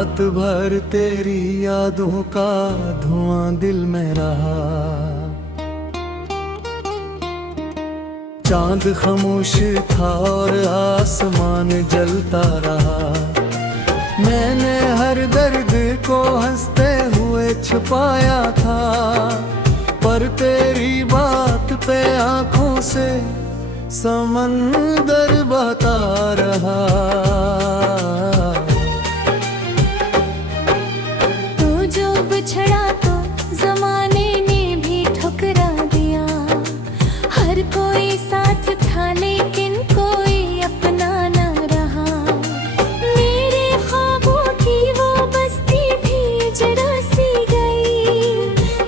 रात भर तेरी यादों का धुआं दिल में रहा। चांद खामोश था और आसमान जलता रहा। मैंने हर दर्द को हंसते हुए छुपाया था, पर तेरी बात पे आंखों से समंदर बहता रहा। बिछड़ा तो जमाने ने भी ठुकरा दिया। हर कोई साथ था लेकिन कोई अपना न रहा। मेरे ख्वाबों की वो बस्ती भी जरा सी गई।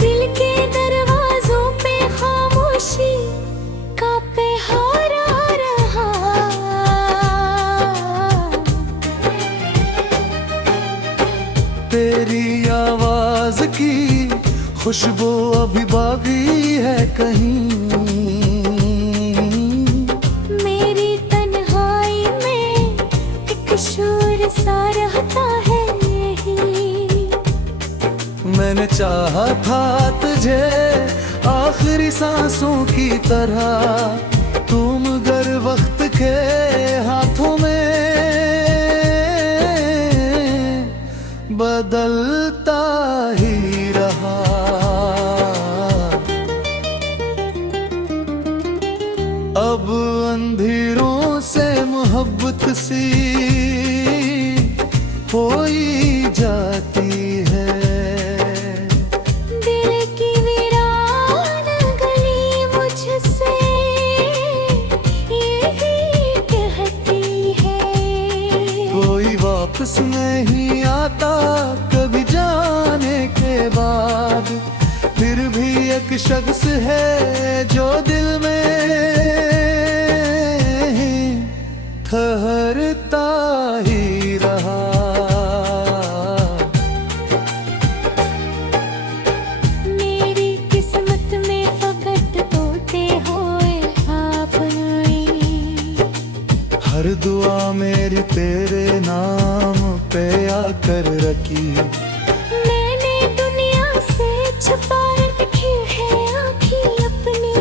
दिल के दरवाजों पे खामोशी का पहरा रहा। तेरी आवाज की खुशबू अभी बाकी है कहीं। मेरी तन्हाई में एक शोर सा रहता है यही। मैंने चाहा था तुझे आखिरी सांसों की तरह, तुम गर वक्त के हाथों में बदलता ही रहा। अब अंधेरों से मोहब्बत सी हो ही जाती है। दिल की वीरान गली मुझसे यही कहती है। कोई वापस नहीं आता कभी जाने के बाद, फिर भी एक शख्स है जो दिल में ठहरता ही रहा। मेरी किस्मत में फकत तोते हुए आप आए। हर दुआ मेरी तेरे नाम पे आकर रखी। मैंने दुनिया से छुपा रखी है आँखें अपनी।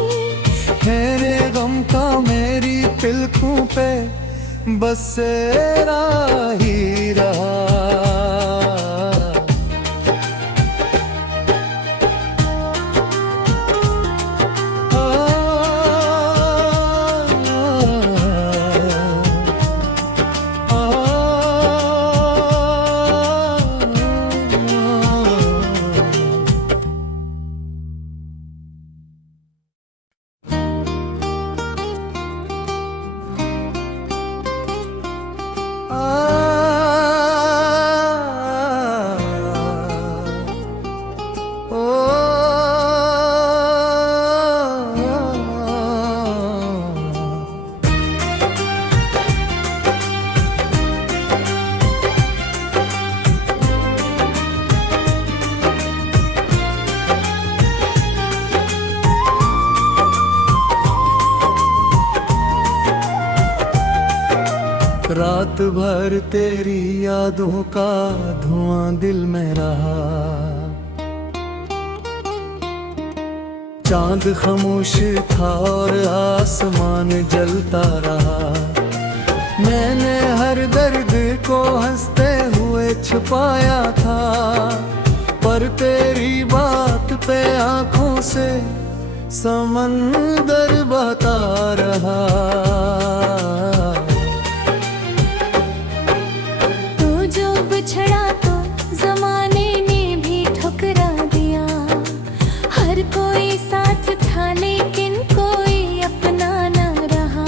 मेरे गम का मेरी पिलकों पे बसेरा ही रहा। रात भर तेरी यादों का धुआं दिल में रहा। चांद खामोश था और आसमान जलता रहा। मैंने हर दर्द को हंसते हुए छुपाया था, पर तेरी बात पे आंखों से समंदर बहता रहा। बिछड़ा तो जमाने ने भी ठुकरा दिया। हर कोई साथ था लेकिन कोई अपना न रहा।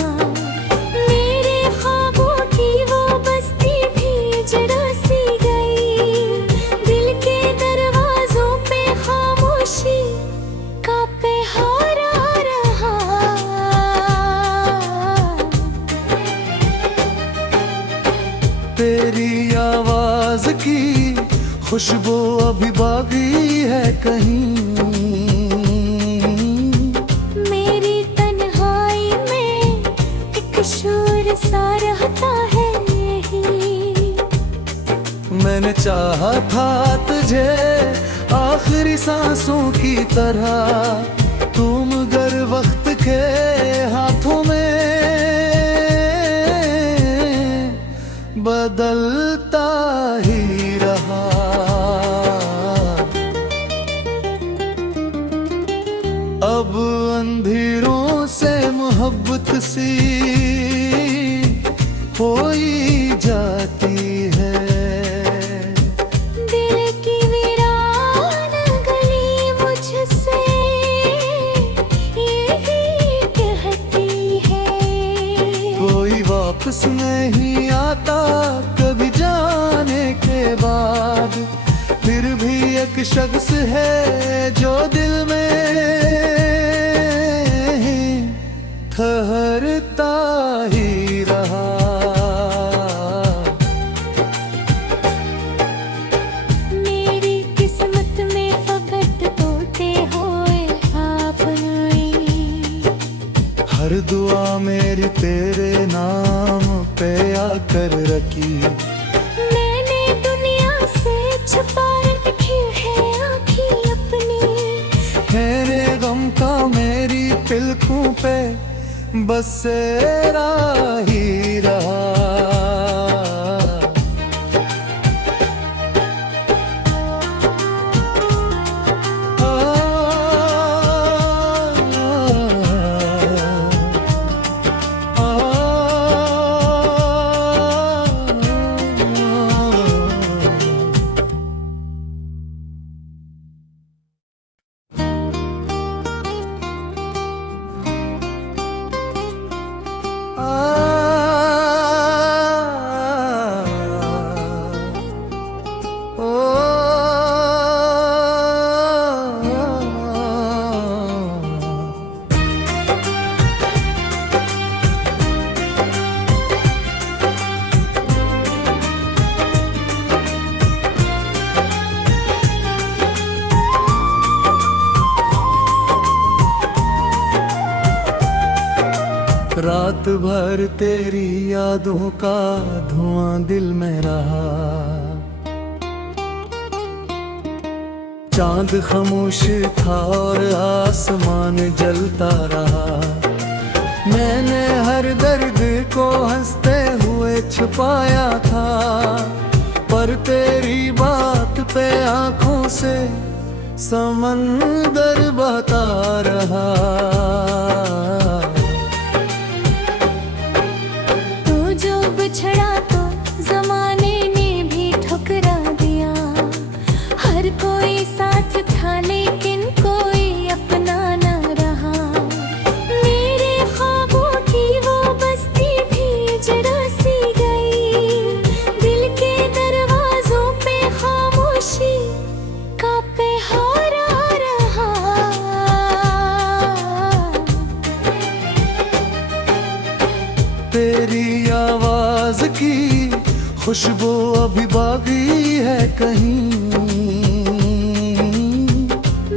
मेरे ख्वाबों की वो बस्ती भी जरा सी गई। दिल के दरवाजों पे खामोशी का पहरा रहा। तेरी आवाज की खुशबू अभी बाकी है कहीं। मेरी तन्हाई में एक शोर सा रहता है यही। मैंने मैंने चाहा था तुझे आखिरी सांसों की तरह, तुम गर वक्त के हाथों में बदलता ही रहा। अब अंधेरों से मोहब्बत सी हो ही जाती है, दिल की वीरान गली मुझसे यही कहती है। कोई वापस नहीं आता कभी जाने के बाद, फिर भी एक शख्स है जो दिल में ठहरता ही रहा। मेरी किस्मत में फकत तोते हुए आप नहीं, हर दुआ मेरी तेरे नाम पे आकर रखी। मैंने दुनिया से छुपा रखी है आँखें अपनी, मेरे गम का मेरी पिलकों पे बसेरा ही रहा। रात भर तेरी यादों का धुआं दिल में रहा, चांद खामोश था और आसमान जलता रहा। मैंने हर दर्द को हंसते हुए छुपाया था, पर तेरी बात पे आंखों से समंदर बहता रहा। बिछड़ा तो जमाने ने भी ठुकरा दिया, हर कोई साथ था लेकिन कोई अपना न रहा। मेरे ख्वाबों की वो बस्ती भी जरा सी गई, दिल के दरवाजों पे खामोशी का पहरा रहा। तेरी आवाज की खुशबू अभी बाकी है कहीं,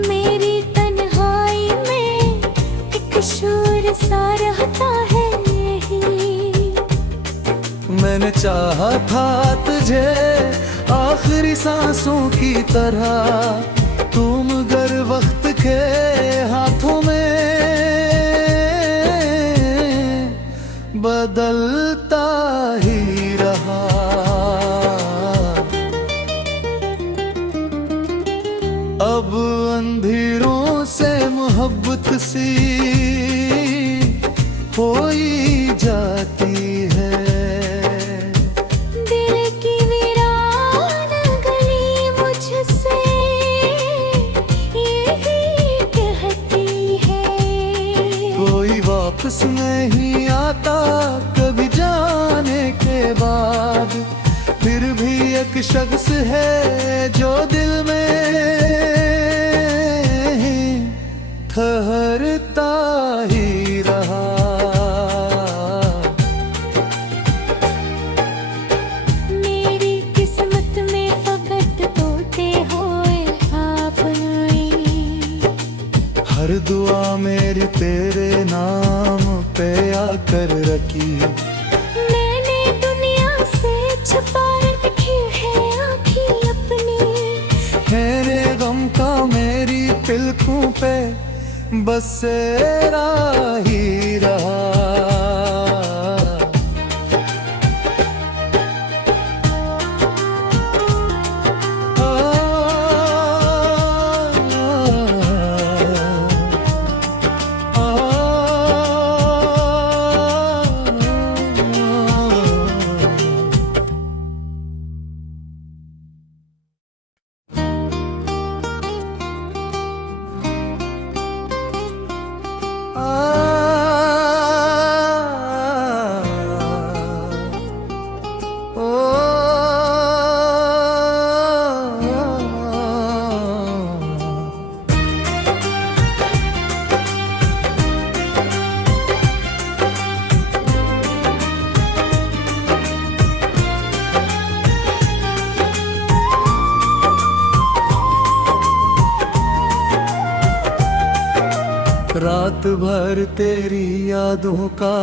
मेरी तन्हाई में एक शोर सा रहता है यही। मैंने चाहा था तुझे आखिरी सांसों की तरह, तुम गर वक्त के हाथों में बदलता ही रहा। अब अंधेरों से मोहब्बत सी हो ही जाती है, दिल की वीरान गली मुझसे यही कहती है। कोई वापस नहीं आता कभी जाने के बाद, फिर भी एक शख्स है जो दिल में ठहरता ही रहा। मेरी किस्मत में फकत तोते हुए आप नहीं, हर दुआ मेरी तेरे नाम पे आकर रखी। मैंने दुनिया से छुपा रखी है आँखें गम का मेरी पिलकों पे बसेरा ही रहा। रात भर तेरी यादों का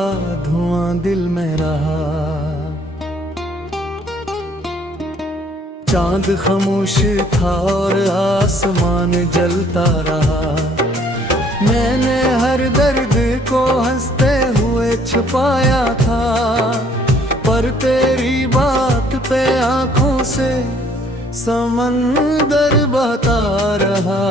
धुआं दिल में रहा। चांद खामोश था और आसमान जलता रहा। मैंने हर दर्द को हंसते हुए छुपाया था, पर तेरी बात पे आंखों से समंदर बहता रहा।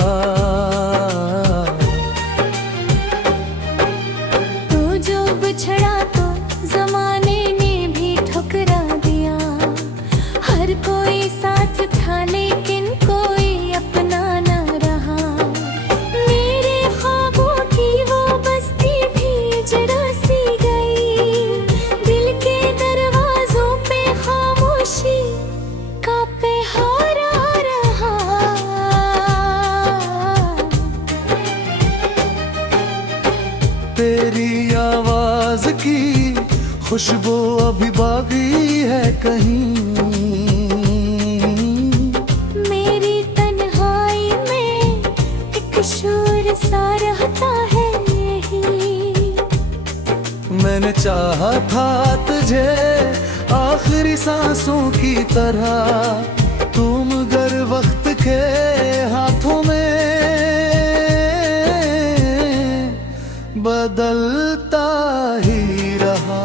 छड़ा तो जमाने ने भी ठुकरा दिया। हर कोई साथ था लेकिन कोई अपना न रहा। मेरे ख्वाबों की वो बस्ती भी जरा सी गई। दिल के दरवाजों पे खामोशी का पहरा रहा। तेरी आवाज की खुशबू अभी बाकी है कहीं। मेरी तन्हाई में एक शोर सा रहता है यही। मैंने चाहा था तुझे आखिरी सांसों की तरह, तुम गर वक्त के हाथों में बदलता ही रहा।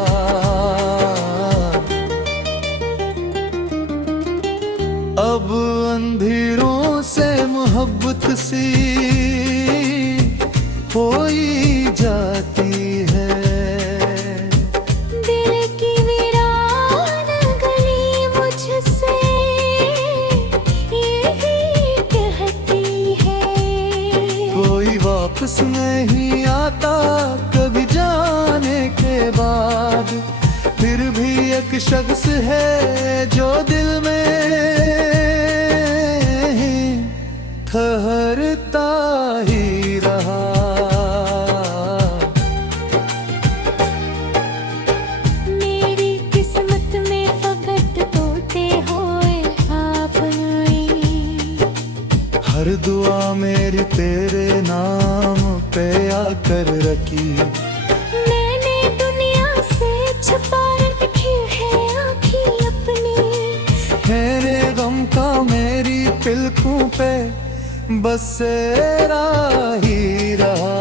अब अंधेरों से मोहब्बत सी हो ही जाती है। दिल की वीरान गली मुझसे यही कहती है। कोई वापस नहीं आता कभी जाने के बाद, फिर भी एक शख्स है जो दिल में ठहरता ही रहा। मेरी किस्मत में फकत तोते हुए आप नहीं। हर दुआ मेरी तेरे नाम पे आकर रखी। मैंने दुनिया से छुपा रखी है आँखें अपनी। मेरे गम का मेरी पिलकों पे बसेरा ही रहा।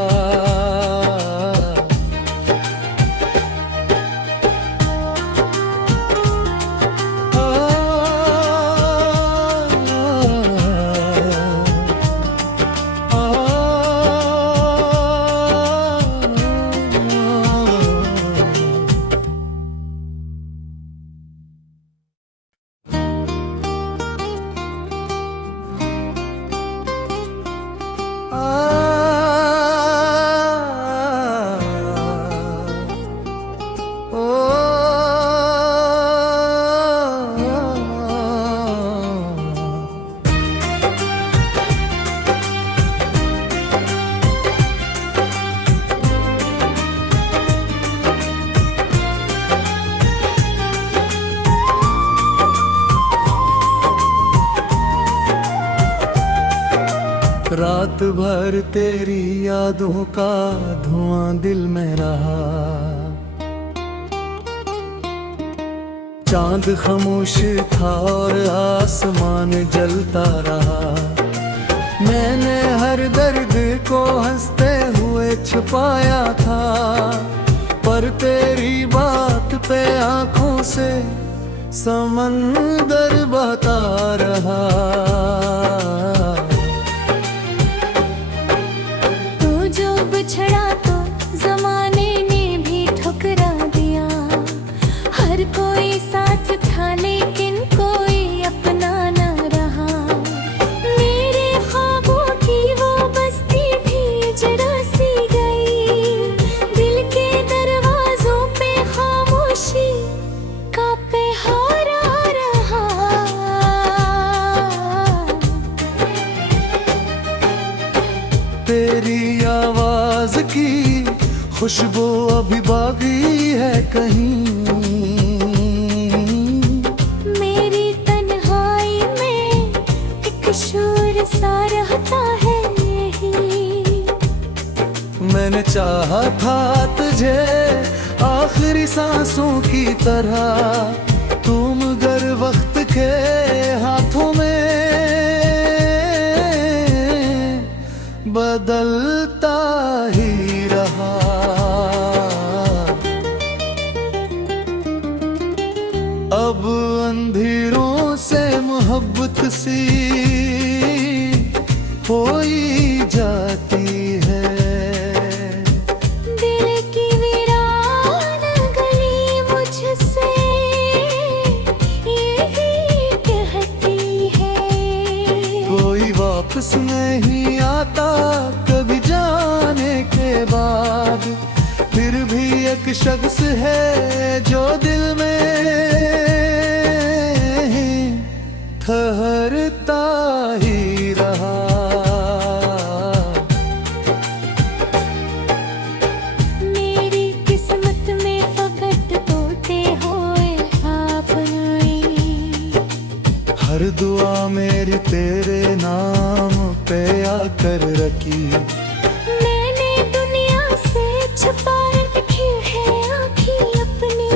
रात भर तेरी यादों का धुआं दिल में रहा। चांद खामोश था और आसमान जलता रहा। मैंने हर दर्द को हंसते हुए छुपाया था, पर तेरी बात पे आंखों से समंदर बहता रहा। तू जो बिछड़ा तो जमाने ने भी ठुकरा दिया, हर कोई साथ था लेकिन कोई अपना न रहा। मेरे ख्वाबों की वो बस्ती भी जरा सी गई, दिल के दरवाजों पे खामोशी का पहरा रहा। तेरी आवाज की खुशबू अभी बाकी है कहीं, मेरी तन्हाई में एक शोर सा रहता है यही। मैंने चाहा था तुझे आखिरी सांसों की तरह, तुम गर वक्त के हाथों में बदलता ही रहा। अब अंधेरों से मोहब्बत सी होई जाती है, दिल की वीरान गली मुझसे यही कहती है। कोई वापस नहीं आता कभी जाने के बाद, फिर भी एक शख्स है जो दिल में ठहरता ही रहा। मेरी किस्मत में फकत तोते हुए आप आई, हर दुआ मेरी तेरे नाम पे आकर रखी। मैंने दुनिया से छुपा रखी है आँखें अपनी,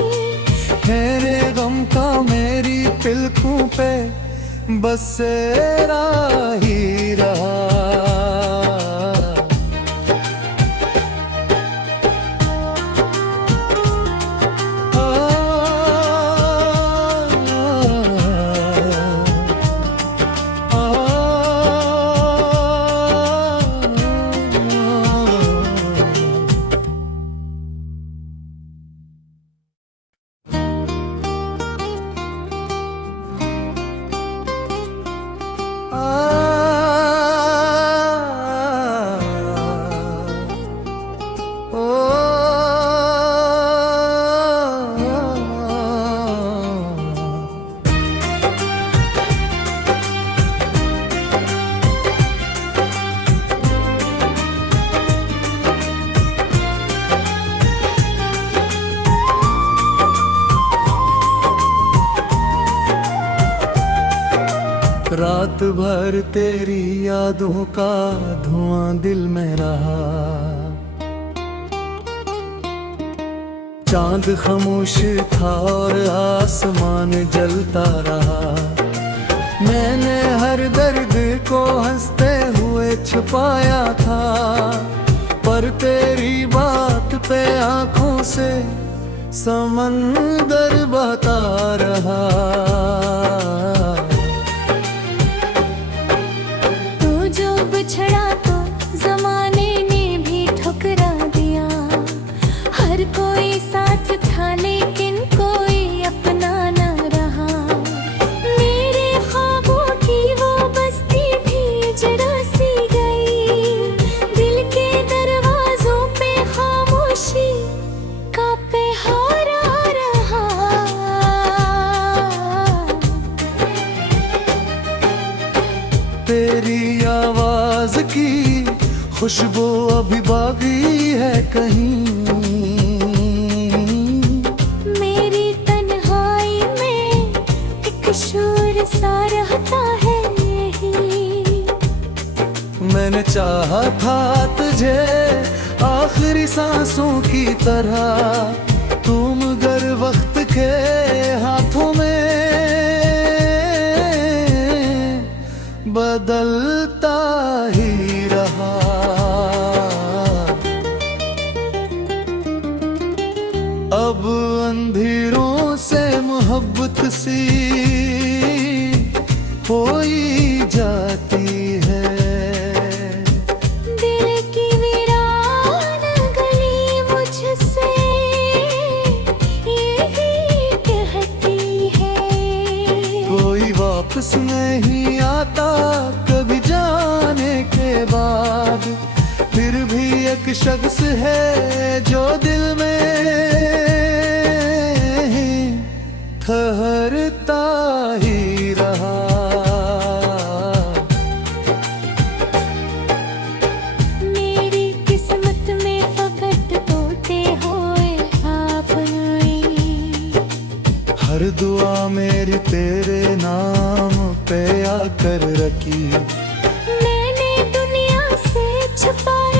तेरे गम का मेरी पिलकों पे बसेरा ही रहा। रात भर तेरी यादों का धुआं दिल में रहा, चांद खामोश था और आसमान जलता रहा। मैंने हर दर्द को हंसते हुए छुपाया था, पर तेरी बात पे आंखों से समंदर बहता रहा। तू जो बिछड़ा तो जमाने ने भी ठुकरा दिया, हर कोई साथ था लेकिन कोई अपना न रहा। मेरे ख्वाबों की वो बस्ती भी जरा सी गई, दिल के दरवाजों पे खामोशी का पहरा रहा। तेरी आवाज की खुशबू अभी बाकी है कहीं, मेरी तन्हाई में एक शोर सा रहता है यही। मैंने चाहा था तुझे आखिरी सांसों की तरह, तुम गर वक्त के हाथों में बदलता लकीरों से मोहब्बत सी हो ही जाती है। दिल की वीरान गली मुझसे यही कहती है। कोई वापस नहीं आता कभी जाने के बाद, फिर भी एक शख्स है जो दिल में ठहरता ही रहा। मेरी किस्मत में फकत तोते हुए आप नहीं। हर दुआ मेरी तेरे नाम पे आकर रखी। मैंने दुनिया से छुपाए